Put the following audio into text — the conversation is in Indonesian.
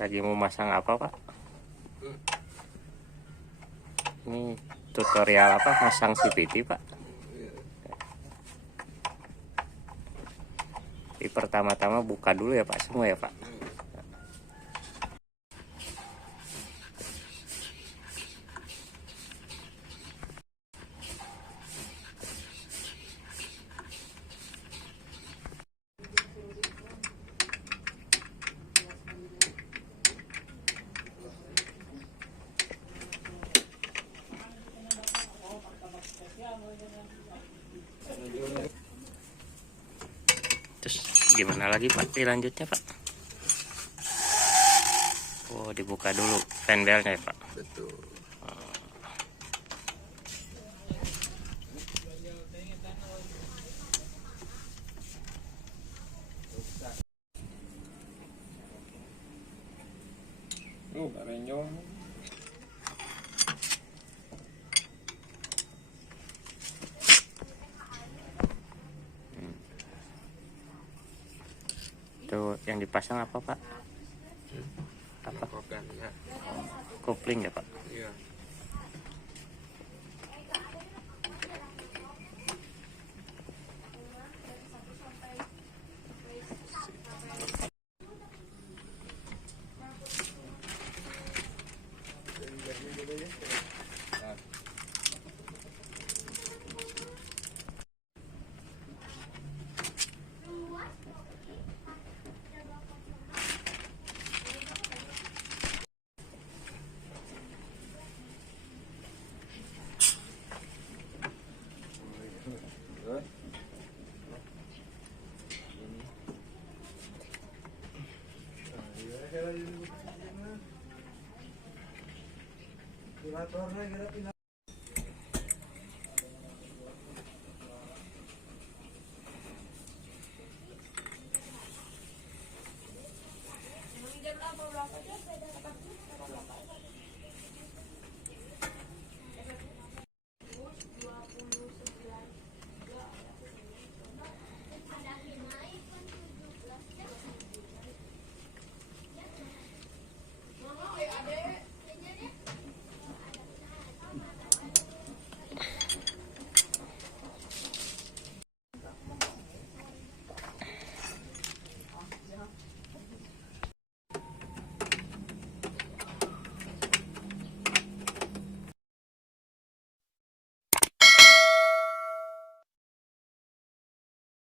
Lagi mau masang apa, Pak? Ini tutorial apa? Masang CVT, Pak? Di pertama-tama buka dulu ya, Pak, semua ya, Pak. Terus gimana lagi, Pak, dilanjutnya, Pak? Oh, dibuka dulu fanbelnya ya, Pak? Betul. Barenyo. Tuh yang dipasang apa, Pak? Apa? Kopling ya, Pak? Iya. Pindah